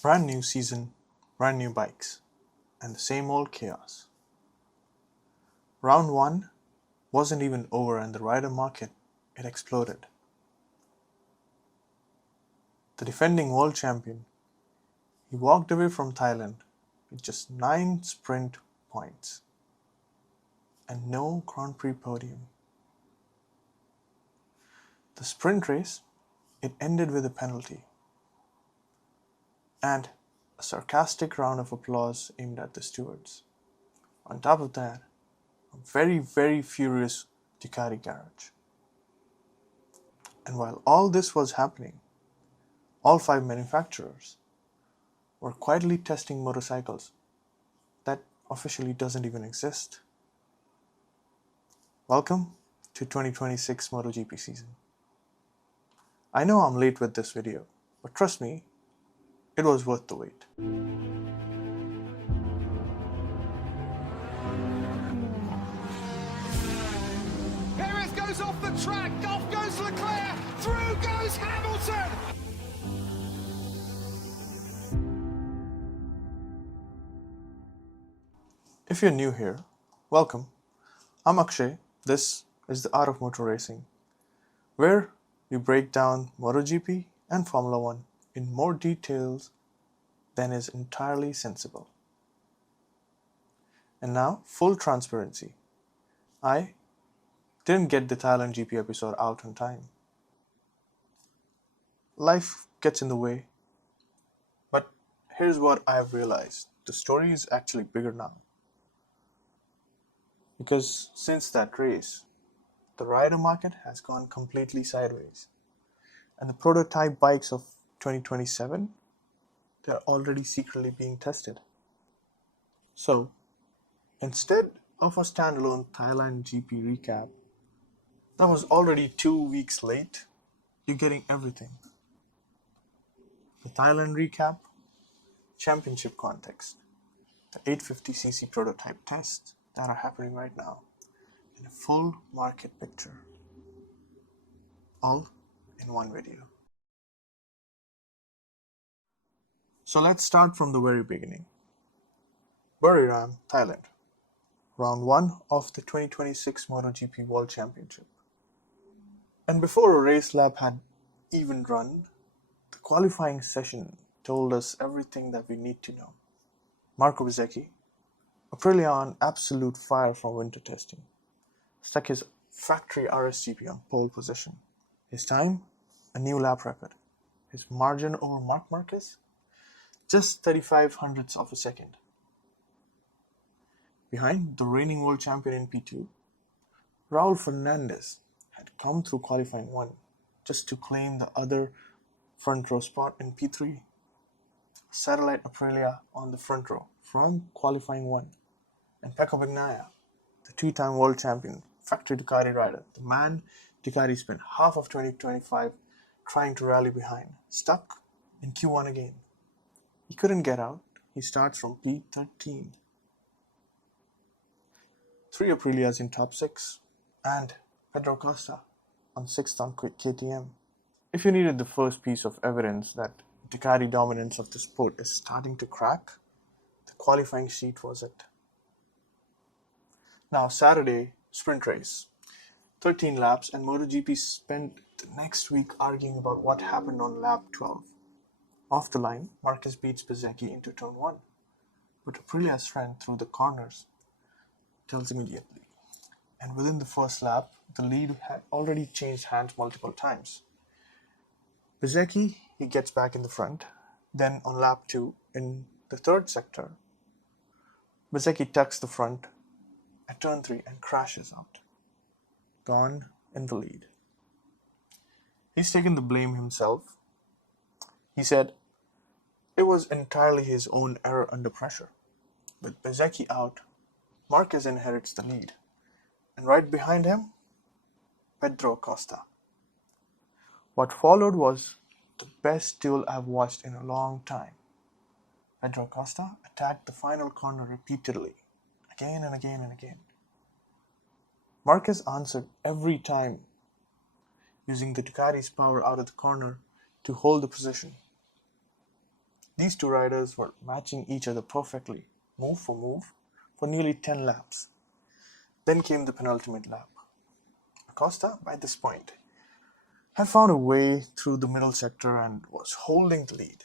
Brand new season, brand new bikes, and the same old chaos. Round 1 wasn't even over and the rider market, it exploded. The defending world champion, he walked away from Thailand with just 9 sprint points and no Grand Prix podium. The sprint race, it ended with a penalty and a sarcastic round of applause aimed at the stewards. On top of that, a very furious Ducati garage. And while all this was happening, all 5 manufacturers were quietly testing motorcycles that officially doesn't even exist. Welcome to 2026 MotoGP season. I know I'm late with this video, but trust me, it was worth the wait. Perez goes off the track, off goes Leclerc, through goes Hamilton! If you're new here, welcome. I'm Akshay. This is The Art of Motoracing, where we break down MotoGP and Formula 1 in more details than is entirely sensible. And now, full transparency. I didn't get the Thailand GP episode out on time. Life gets in the way. But here's what I've realized. The story is actually bigger now. Because since that race, the rider market has gone completely sideways. And the prototype bikes of 2027, they're already secretly being tested. So, instead of a standalone Thailand GP recap that was already 2 weeks late, you're getting everything. The Thailand recap, championship context, the 850cc prototype tests that are happening right now, and a full market picture. All in one video. So let's start from the very beginning. Buriram, Thailand. Round 1 of the 2026 MotoGP World Championship. And before a race lap had even run, the qualifying session told us everything that we need to know. Marco Bezzecchi, Aprilia on absolute fire from winter testing, stuck his factory RSGP on pole position. His time, a new lap record. His margin over Marc Marquez, just 35 hundredths of a second. Behind the reigning world champion in P2, Raul Fernandez had come through qualifying 1 just to claim the other front row spot in P3. Satellite Aprilia on the front row from qualifying 1. And Pecco Bagnaia, the 2-time world champion, factory Ducati rider, the man Ducati spent half of 2025 trying to rally behind, stuck in Q1 again. He couldn't get out. He starts from P13. 3 Aprilias in top 6, and Pedro Costa on 6th on KTM. If you needed the first piece of evidence that Ducati dominance of the sport is starting to crack, the qualifying sheet was it. Now Saturday, sprint race. 13 laps, and MotoGP spent the next week arguing about what happened on lap 12. Off the line, Marquez beats Bezzecchi into turn 1, but Aprilia's friend through the corners tells immediately. And within the first lap, the lead had already changed hands multiple times. Bezzecchi, he gets back in the front. Then on lap 2, in the third sector, Bezzecchi tucks the front at turn 3 and crashes out. Gone in the lead. He's taken the blame himself. He said it was entirely his own error under pressure. With Bezzecchi out, Marquez inherits the lead. And right behind him, Pedro Costa. What followed was the best duel I've watched in a long time. Pedro Costa attacked the final corner repeatedly, again and again and again. Marquez answered every time, using the Ducati's power out of the corner to hold the position. These two riders were matching each other perfectly, move, for nearly 10 laps. Then came the penultimate lap. Acosta, by this point, had found a way through the middle sector and was holding the lead.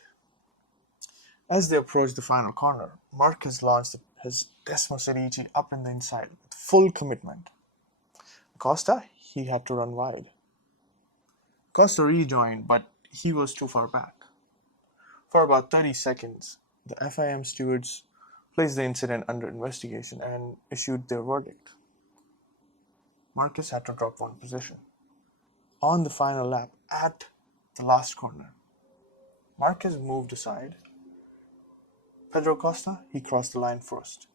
As they approached the final corner, Marquez launched his Desmosedici up in the inside with full commitment. Acosta, he had to run wide. Acosta rejoined, but he was too far back. For about 30 seconds, the FIM stewards placed the incident under investigation and issued their verdict. Marquez had to drop one position. On the final lap, at the last corner, Marquez moved aside. Pedro Costa, he crossed the line first.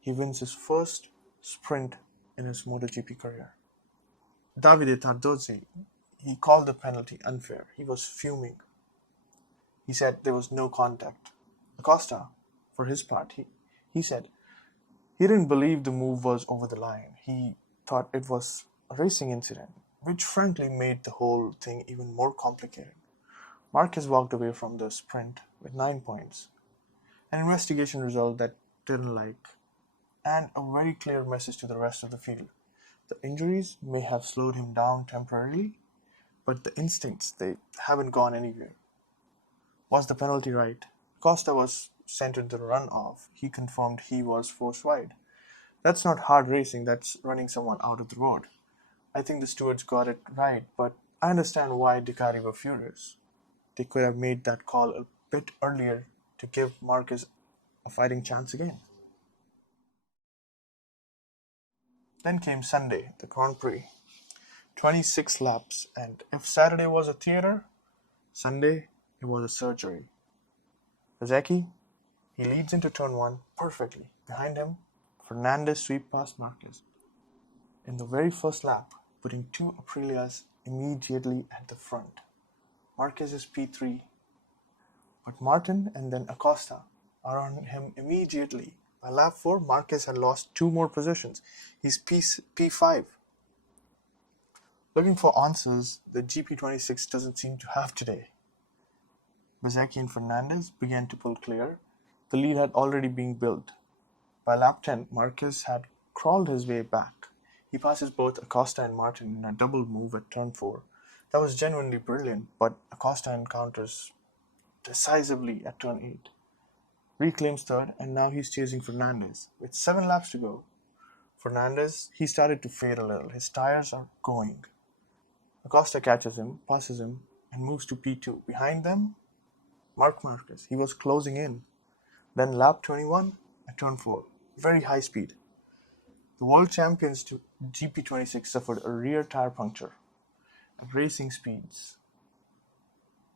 He wins his first sprint in his MotoGP career. Davide Tardozzi, he called the penalty unfair. He was fuming. He said there was no contact. Acosta, for his part, he said he didn't believe the move was over the line. He thought it was a racing incident, which frankly made the whole thing even more complicated. Marquez walked away from the sprint with 9 points, an investigation result that didn't like, and a very clear message to the rest of the field. The injuries may have slowed him down temporarily, but the instincts, they haven't gone anywhere. Was the penalty right? Costa was sent into the run-off. He confirmed he was forced wide. That's not hard racing, that's running someone out of the road. I think the stewards got it right, but I understand why Ducati were furious. They could have made that call a bit earlier to give Marquez a fighting chance again. Then came Sunday, the Grand Prix. 26 laps, and if Saturday was a theater, Sunday it was a surgery. Bezzecchi, he leads into turn 1 perfectly. Behind him, Fernandez sweep past Marquez in the very first lap, putting two Aprilias immediately at the front. Marquez is P3, but Martin and then Acosta are on him immediately. By lap 4, Marquez had lost 2 more positions. He's P5. Looking for answers the GP26 doesn't seem to have today. Bezzecchi and Fernandez began to pull clear. The lead had already been built. By lap 10, Marquez had crawled his way back. He passes both Acosta and Martin in a double move at turn 4. That was genuinely brilliant, but Acosta encounters decisively at turn 8. Reclaims third, and now he's chasing Fernandez. With 7 laps to go, Fernandez, he started to fade a little. His tires are going. Acosta catches him, passes him, and moves to P2. Behind them, Marc Marquez. He was closing in. Then lap 21 at turn 4. Very high speed. The world champions to GP26 suffered a rear tire puncture at racing speeds.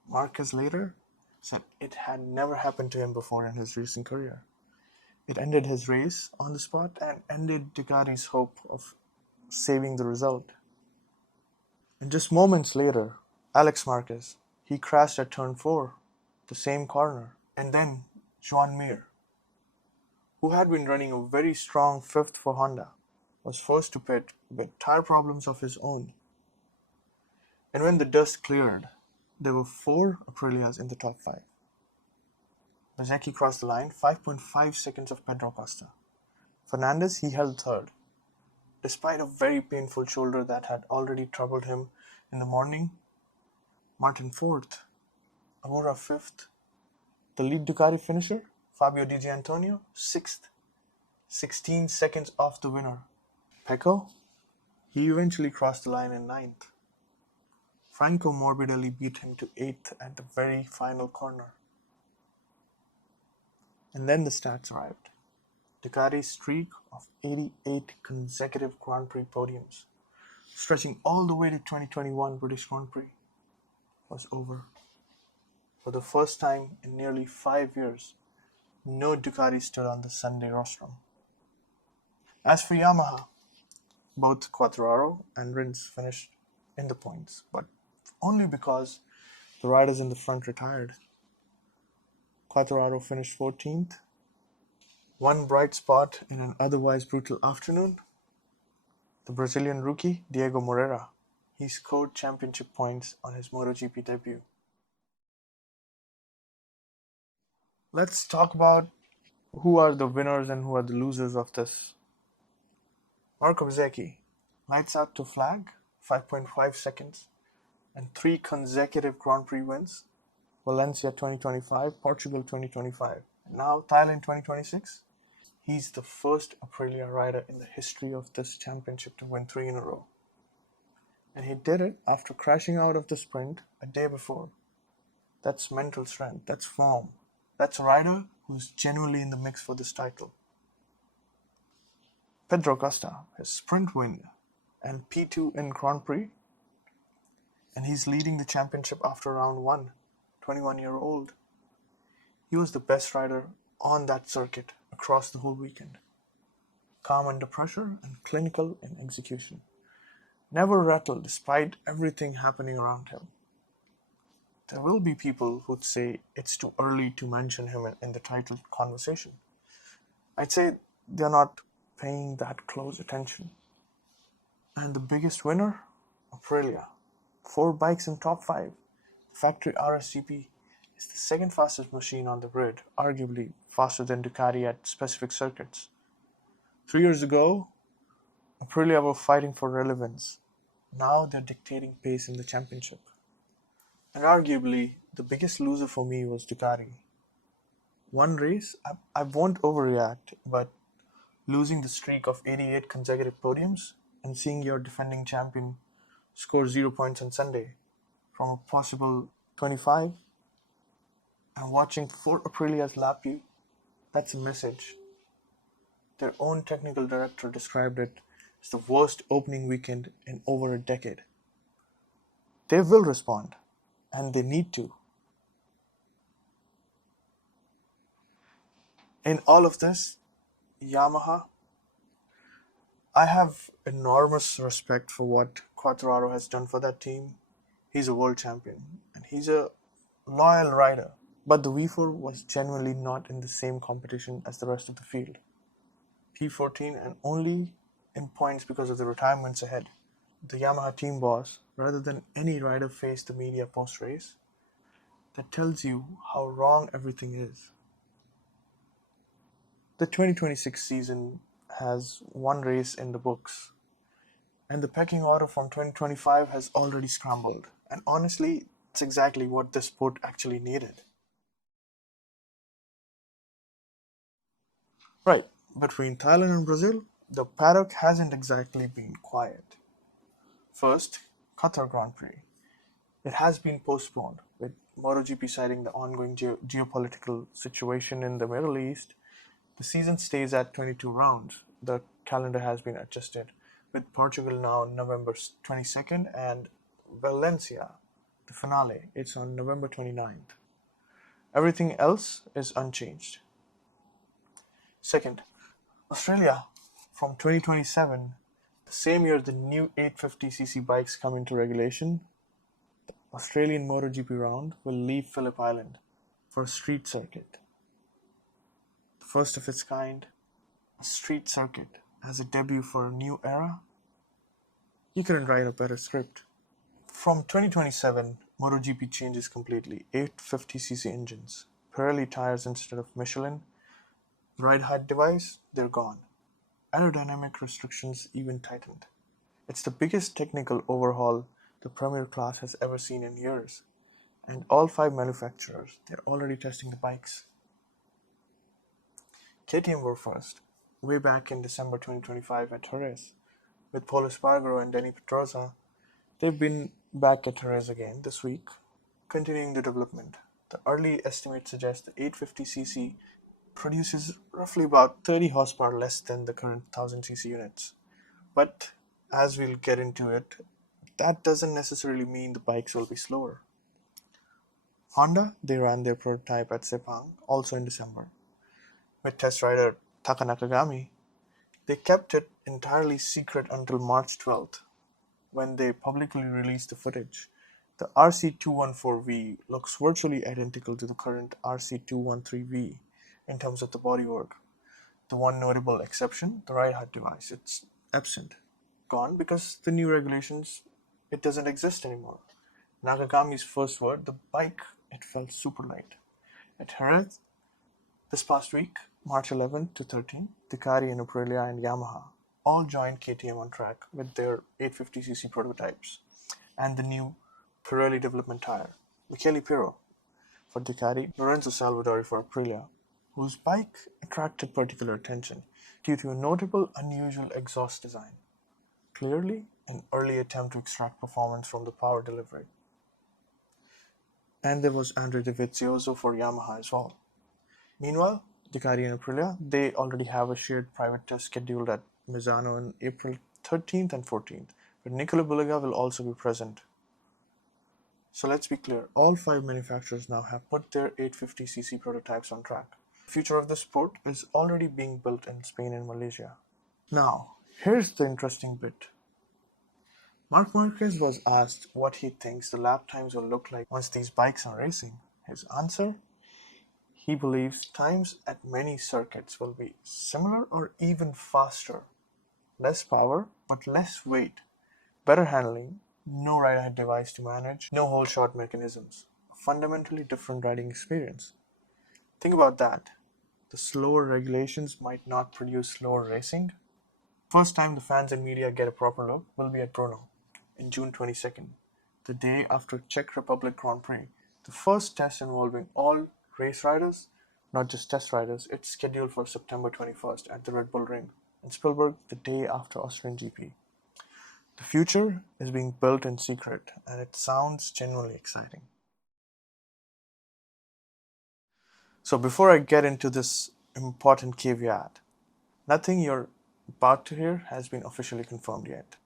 Marquez later said it had never happened to him before in his racing career. It ended his race on the spot and ended Ducati's hope of saving the result. And just moments later, Alex Marquez, he crashed at turn 4, the same corner. And then Joan Mir, who had been running a very strong 5th for Honda, was forced to pit with tire problems of his own. And when the dust cleared, there were 4 Aprilias in the top 5. Bezzecchi crossed the line, 5.5 seconds of Pedro Costa. Fernandez, he held third. Despite a very painful shoulder that had already troubled him in the morning, Martin 4th, Agora 5th. The lead Ducati finisher, Fabio Di Giannantonio, 6th, 16 seconds off the winner. Pecco, he eventually crossed the line in 9th. Franco Morbidelli beat him to 8th at the very final corner. And then the stats arrived. Ducati's streak of 88 consecutive Grand Prix podiums, stretching all the way to 2021 British Grand Prix, was over. For the first time in nearly 5 years, no Ducati stood on the Sunday rostrum. As for Yamaha, both Quartararo and Rins finished in the points, but only because the riders in the front retired. Quartararo finished 14th. One bright spot in an otherwise brutal afternoon, the Brazilian rookie Diego Moreira. He scored championship points on his MotoGP debut. Let's talk about who are the winners and who are the losers of this. Marco Bezzecchi, lights out to flag, 5.5 seconds, and 3 consecutive Grand Prix wins. Valencia 2025, Portugal 2025, and now Thailand 2026. He's the first Aprilia rider in the history of this championship to win 3 in a row. And he did it after crashing out of the sprint a day before. That's mental strength, that's form. That's a rider who's genuinely in the mix for this title. Pedro Costa, his sprint win and P2 in Grand Prix, and he's leading the championship after round 1, 21-year-old. He was the best rider on that circuit across the whole weekend. Calm under pressure and clinical in execution. Never rattled despite everything happening around him. There will be people who'd say it's too early to mention him in the title conversation. I'd say they're not paying that close attention. And the biggest winner? Aprilia. 4 bikes in top 5. Factory RSGP is the second fastest machine on the grid, arguably faster than Ducati at specific circuits. 3 years ago, Aprilia were fighting for relevance. Now they're dictating pace in the championship. And arguably, the biggest loser for me was Ducati. One race, I won't overreact, but losing the streak of 88 consecutive podiums and seeing your defending champion score 0 points on Sunday from a possible 25 and watching 4 Aprilias lap you, that's a message. Their own technical director described it as the worst opening weekend in over a decade. They will respond, and they need to. In all of this, Yamaha, I have enormous respect for what Quartararo has done for that team. He's a world champion, and he's a loyal rider. But the V4 was genuinely not in the same competition as the rest of the field. P14 and only in points because of the retirements ahead. The Yamaha team boss, rather than any rider, faced the media post-race. That tells you how wrong everything is. The 2026 season has 1 race in the books, and the pecking order from 2025 has already scrambled. And honestly, it's exactly what this sport actually needed. Right, between Thailand and Brazil, the paddock hasn't exactly been quiet. First, Qatar Grand Prix. It has been postponed, with MotoGP citing the ongoing geopolitical situation in the Middle East. The season stays at 22 rounds. The calendar has been adjusted, with Portugal now November 22nd and Valencia, the finale, it's on November 29th. Everything else is unchanged. Second, Australia, from 2027, the same year the new 850cc bikes come into regulation, the Australian MotoGP round will leave Phillip Island for a street circuit. The first of its kind, a street circuit as a debut for a new era. You couldn't write a better script. From 2027, MotoGP changes completely. 850cc engines, Pirelli tires instead of Michelin, ride height device, they're gone. Aerodynamic restrictions even tightened. It's the biggest technical overhaul the Premier class has ever seen in years. And all 5 manufacturers, they're already testing the bikes. KTM were first, way back in December 2025 at Jerez. With Pol Espargaro and Denny Pedrosa, they've been back at Jerez again this week, continuing the development. The early estimates suggest the 850cc produces roughly about 30 horsepower less than the current 1000cc units. But as we'll get into it, that doesn't necessarily mean the bikes will be slower. Honda, they ran their prototype at Sepang, also in December. With test rider Taka Nakagami, they kept it entirely secret until March 12th, when they publicly released the footage. The RC214V looks virtually identical to the current RC213V in terms of the bodywork. The one notable exception, the ride height device, it's absent. Gone because the new regulations, it doesn't exist anymore. Nakagami's first word, the bike, it felt super light. At Jerez, This past week, March 11th to 13th, Ducati and Aprilia and Yamaha all joined KTM on track with their 850cc prototypes and the new Pirelli development tire. Michele Pirro for Ducati, Lorenzo Salvadori for Aprilia, whose bike attracted particular attention due to a notable unusual exhaust design, clearly an early attempt to extract performance from the power delivery. And there was Andre Dovizioso for Yamaha as well. Meanwhile, Ducati and Aprilia, they already have a shared private test scheduled at Misano on April 13th and 14th, where Nicola Bulliga will also be present. So let's be clear, all 5 manufacturers now have put their 850cc prototypes on track. The future of the sport is already being built in Spain and Malaysia. Now, here's the interesting bit. Marc Marquez was asked what he thinks the lap times will look like once these bikes are racing. His answer? He believes times at many circuits will be similar or even faster. Less power, but less weight. Better handling, no ride-ahead device to manage, no whole shot mechanisms. A fundamentally different riding experience. Think about that. The slower regulations might not produce slower racing. First time the fans and media get a proper look will be at Brno in June 22nd, the day after Czech Republic Grand Prix. The first test involving all race riders, not just test riders. It's scheduled for September 21st at the Red Bull Ring in Spielberg, the day after Austrian GP. The future is being built in secret, and it sounds genuinely exciting. So before I get into this important caveat, nothing you're about to hear has been officially confirmed yet.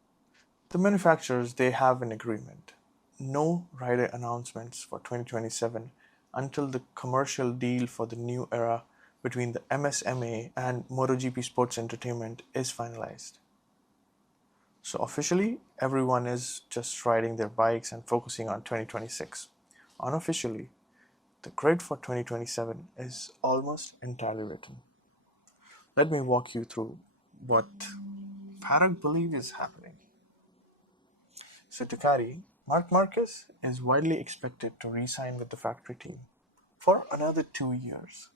The manufacturers, they have an agreement. No rider announcements for 2027 until the commercial deal for the new era between the MSMA and MotoGP Sports Entertainment is finalized. So officially, everyone is just riding their bikes and focusing on 2026. Unofficially, the grid for 2027 is almost entirely written. Let me walk you through what Paddock believes is happening. So Ducati, Marc Marquez is widely expected to re-sign with the factory team for another 2 years.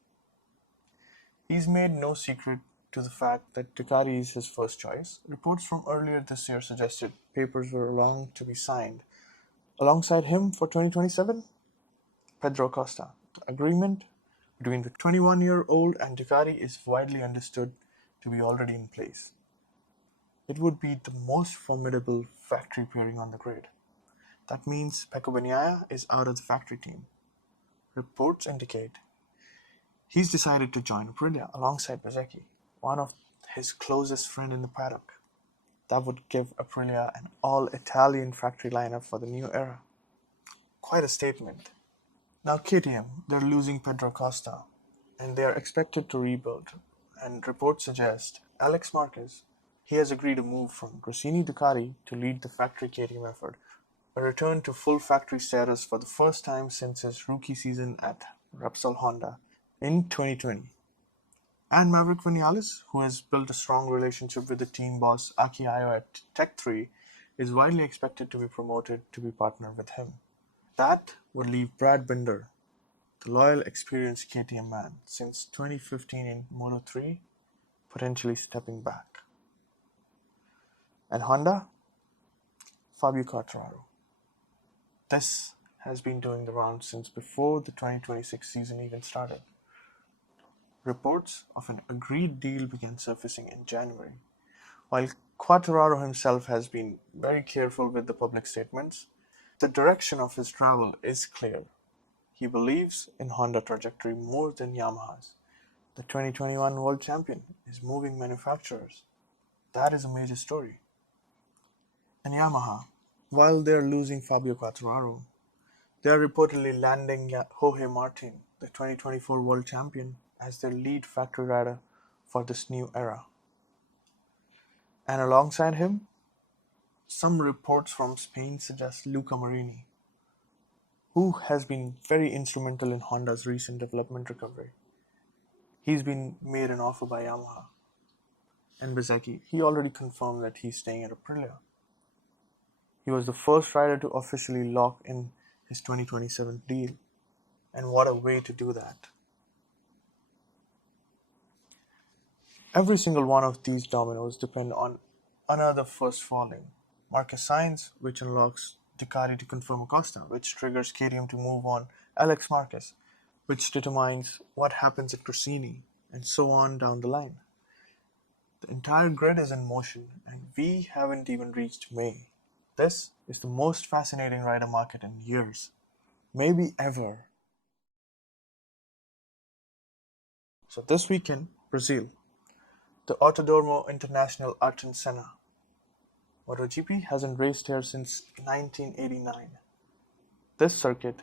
He's made no secret to the fact that Ducati is his first choice. Reports from earlier this year suggested papers were along to be signed. Alongside him for 2027, Pedro Costa. The agreement between the 21-year-old and Ducati is widely understood to be already in place. It would be the most formidable factory pairing on the grid. That means Pecco Bagnaia is out of the factory team. Reports indicate he's decided to join Aprilia alongside Bezzecchi, one of his closest friends in the paddock. That would give Aprilia an all-Italian factory lineup for the new era. Quite a statement. Now KTM, they're losing Pedro Costa, and they are expected to rebuild. And reports suggest Alex Marquez, he has agreed to move from Gresini Ducati to lead the factory KTM effort, a return to full factory status for the first time since his rookie season at Repsol Honda in 2020. And Maverick Vinales, who has built a strong relationship with the team boss Aki Ayo at Tech3, is widely expected to be promoted to be partnered with him. That would leave Brad Binder, the loyal, experienced KTM man since 2015 in Moto3, potentially stepping back. And Honda, Fabio Quartararo. This has been doing the rounds since before the 2026 season even started. Reports of an agreed deal began surfacing in January. While Quartararo himself has been very careful with the public statements, the direction of his travel is clear. He believes in Honda trajectory more than Yamaha's. The 2021 world champion is moving manufacturers. That is a major story. And Yamaha, while they are losing Fabio Quartararo, they are reportedly landing Jorge Martin, the 2024 world champion, as their lead factory rider for this new era. And alongside him, some reports from Spain suggest Luca Marini, who has been very instrumental in Honda's recent development recovery. He's been made an offer by Yamaha. And Bezzecchi, he already confirmed that he's staying at Aprilia. He was the first rider to officially lock in his 2027 deal. And what a way to do that. Every single one of these dominoes depend on another first falling. Marquez signs, which unlocks Ducati to confirm Acosta, which triggers KTM to move on Alex Marquez, which determines what happens at Gresini, and so on down the line. The entire grid is in motion, and we haven't even reached May. This is the most fascinating rider market in years, maybe ever. So this weekend, Brazil, the Autodromo International Ayrton Senna. MotoGP hasn't raced here since 1989. This circuit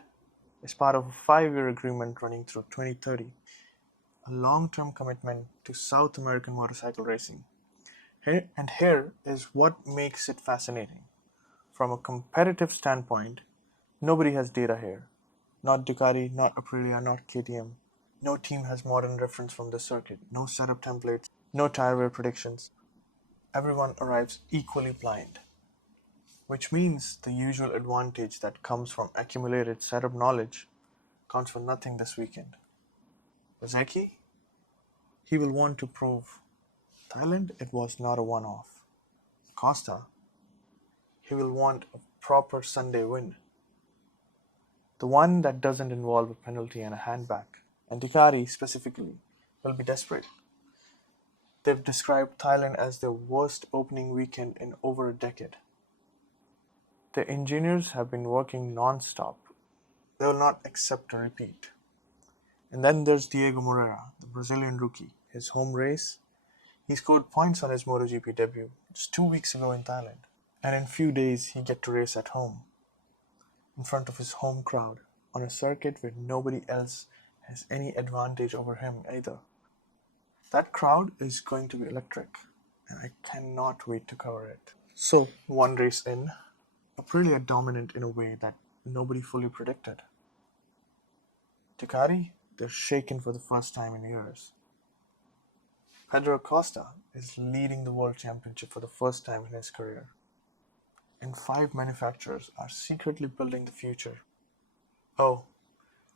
is part of a 5-year agreement running through 2030, a long-term commitment to South American motorcycle racing. Here is what makes it fascinating. From a competitive standpoint, nobody has data here. Not Ducati, not Aprilia, not KTM. No team has modern reference from the circuit, no setup templates, no tire wear predictions. Everyone arrives equally blind, which means the usual advantage that comes from accumulated setup knowledge counts for nothing this weekend. Ozeki, he will want to prove Thailand, it was not a one-off. Costa, he will want a proper Sunday win. The one that doesn't involve a penalty and a handback. And Ducati, specifically, will be desperate. They've described Thailand as their worst opening weekend in over a decade. The engineers have been working non-stop. They will not accept a repeat. And then there's Diego Moreira, the Brazilian rookie. His home race, he scored points on his MotoGP debut just 2 weeks ago in Thailand. And in few days, he get to race at home, in front of his home crowd, on a circuit where nobody else has any advantage over him either. That crowd is going to be electric, and I cannot wait to cover it. So, one race in, Aprilia dominant in a way that nobody fully predicted. Ducati, they're shaken for the first time in years. Pedro Acosta is leading the World Championship for the first time in his career. And 5 manufacturers are secretly building the future. Oh,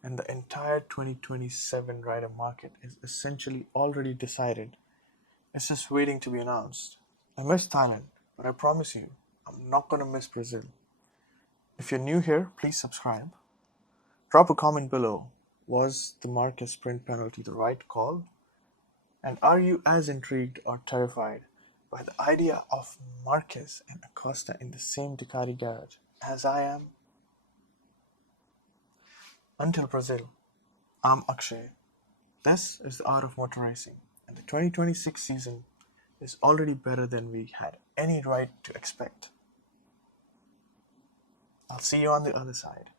and the entire 2027 rider market is essentially already decided. It's just waiting to be announced. I miss Thailand, but I promise you, I'm not gonna miss Brazil. If you're new here, please subscribe. Drop a comment below. Was the Marquez sprint penalty the right call? And are you as intrigued or terrified by the idea of Marquez and Acosta in the same Ducati garage as I am? Until Brazil, I'm Akshay. This is the Art of Motor Racing, and the 2026 season is already better than we had any right to expect. I'll see you on the other side.